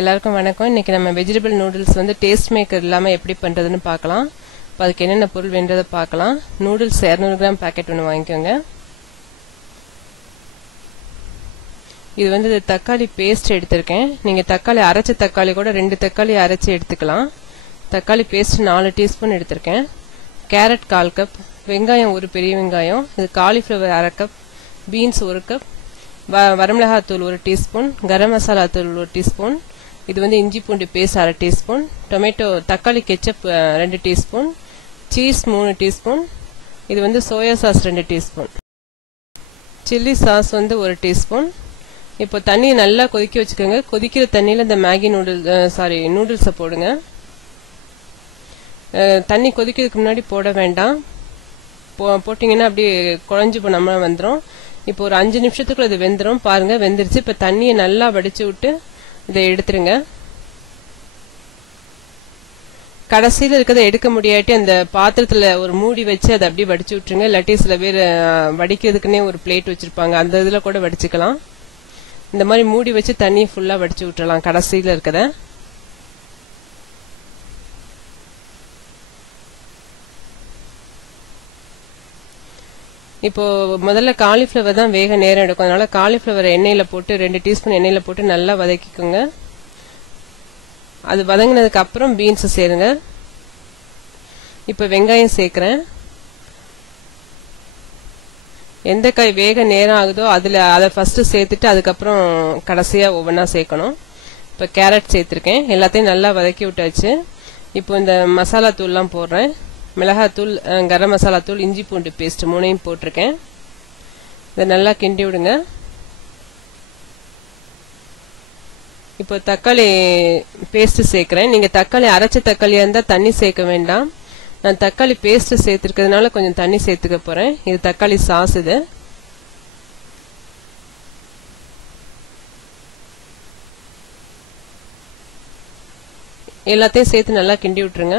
எல்லாருக்கும் வணக்கம். இன்னைக்கு நம்ம வெஜிடபிள் நூடுல்ஸ் வந்து டேஸ்ட் மேக்கர் இல்லாம எப்படி பண்றதுன்னு பார்க்கலாம். இப்போ அதுக்கு என்னென்ன பொருள் வேண்டதை பார்க்கலாம். நூடுல்ஸ் 200 கிராம் பாக்கெட் ஒன்று வாங்கிக்கோங்க. இது வந்து தக்காளி பேஸ்ட் எடுத்திருக்கேன். நீங்க தக்காளி அரைச்ச தக்காளி கூட 2 தக்காளி அரைச்சி எடுத்துக்கலாம். தக்காளி பேஸ்ட் 4 டீஸ்பூன் எடுத்திருக்கேன். கேரட் 1/4 கப், வெங்காயம் 1 பெரிய வெங்காயம், இது காலிஃப்ளவர் 1/2 கப், பீன்ஸ் 1 கப், வரமிளகாய் தூள் 1 டீஸ்பூன், கரம் மசாலா தூள் 1 டீஸ்பூன், இது வந்து இஞ்சி பூண்டு பேஸ்ட் 1/2 டீஸ்பூன், டொமேட்டோ தக்காளி கெச்சப் 2 டீஸ்பூன், சீஸ் 3 டீஸ்பூன், இது வந்து soya sauce 2 teaspoon, chilli sauce வந்து 1 டீஸ்பூன். இப்போ தண்ணியை நல்லா கொதிக்க வச்சுக்கோங்க. கொதிக்கிற தண்ணியில் இந்த மேகி நூடுல்ஸை போடுங்க. தண்ணி கொதிக்கிறதுக்கு முன்னாடி போட வேண்டாம். போட்டிங்கன்னா அப்படியே குழஞ்சி போனாம வந்துடும். இப்போ ஒரு 5 நிமிஷத்துக்குள்ள இது வெந்துடும். பாருங்க வெந்துருச்சு. இப்போ தண்ணியை நல்லா வடிச்சு விட்டு இதை எடுத்துருங்க. கடைசியில் இருக்கிறத எடுக்க முடியாட்டி அந்த பாத்திரத்துல ஒரு மூடி வச்சு அதை அப்படியே வடிச்சு விட்டுருங்க. இல்லாட்டி சில பேர் வடிக்கிறதுக்குன்னே ஒரு பிளேட் வச்சிருப்பாங்க, அந்த இதுல கூட வடிச்சுக்கலாம். இந்த மாதிரி மூடி வச்சு தண்ணியை ஃபுல்லா வடிச்சு விட்டுறலாம் கடைசியில இருக்கத. இப்போ முதல்ல காலிஃப்ளவர் தான் வேக நேரம் எடுக்கும். அதனால காலிஃப்ளவர் எண்ணெயில போட்டு 2 டீஸ்பூன் எண்ணெயில போட்டு நல்லா வதக்கிக்கோங்க. அது வதங்கினதுக்கு அப்புறம் பீன்ஸ் சேருங்க. இப்போ வெங்காயம் சேர்க்கிறேன். எந்த காய் வேக நேரம் ஆகுதோ அதை ஃபர்ஸ்ட் சேர்த்துட்டு அதுக்கப்புறம் கடைசியா ஒவ்வொன்றா சேர்க்கணும். இப்போ கேரட் சேர்த்திருக்கேன். எல்லாத்தையும் நல்லா வதக்கி விட்டாச்சு. இப்போ இந்த மசாலா தூள்லாம் போடுறேன். மிளகாத்தூள், கரம் மசாலா தூள், இஞ்சி பூண்டு பேஸ்ட் 3ஐயும் போட்டிருக்கேன். இதை நல்லா கிண்டி விடுங்க. இப்போ தக்காளி பேஸ்ட் சேர்க்கிறேன். நீங்க தக்காளி அரைச்ச தக்காளியா இருந்தா தண்ணி சேர்க்க வேண்டாம். நான் தக்காளி பேஸ்ட் சேர்த்திருக்கிறதுனால கொஞ்சம் தண்ணி சேர்த்துக்க போறேன். இது தக்காளி சாஸ். இது எல்லாத்தையும் சேர்த்து நல்லா கிண்டி விட்டுருங்க.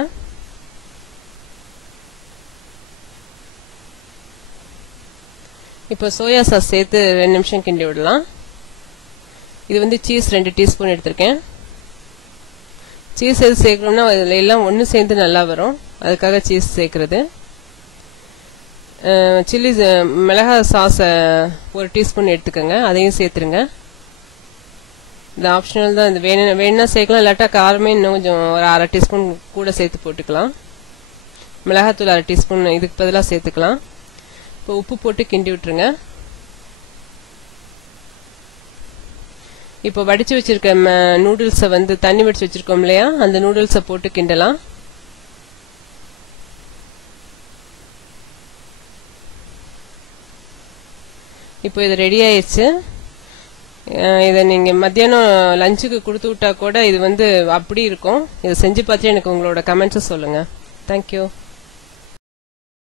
இப்போ சோயா சாஸ் சேர்த்து 2 நிமிஷம் கிண்டி விடலாம். இது வந்து சீஸ் 2 டீஸ்பூன் எடுத்திருக்கேன். சீஸ் எது சேர்க்கணும்னா எல்லாம் ஒன்று சேர்ந்து நல்லா வரும், அதுக்காக சீஸ் சேர்க்கறது. சில்லி மிளகாய் சாஸ் 1 டீஸ்பூன் எடுத்துக்கோங்க, அதையும் சேர்த்துருங்க. இது ஆப்ஷனல் தான். இது வேணும்னா சேர்க்கலாம், இல்லாட்டா காரமே இன்னும் கொஞ்சம் ஒரு 1/2 டீஸ்பூன் கூட சேர்த்து போட்டுக்கலாம். மிளகாத்தூள் 1/2 டீஸ்பூன் இதுக்கு பதிலாக சேர்த்துக்கலாம். இப்போ உப்பு போட்டு கிண்டி விட்டுருங்க. இப்போ வடிச்சு வச்சிருக்க நூடுல்ஸை வந்து தண்ணி வடிச்சு வச்சிருக்கோம் இல்லையா, அந்த நூடுல்ஸை போட்டு கிண்டலாம். இப்போ இது ரெடி ஆயிடுச்சு. இதை நீங்க மத்தியானம் லஞ்சுக்கு கொடுத்து விட்டா கூட இது வந்து அப்படி இருக்கும். இதை செஞ்சு பார்த்து எனக்கு உங்களோட கமெண்ட்ஸை சொல்லுங்க. தேங்க்யூ.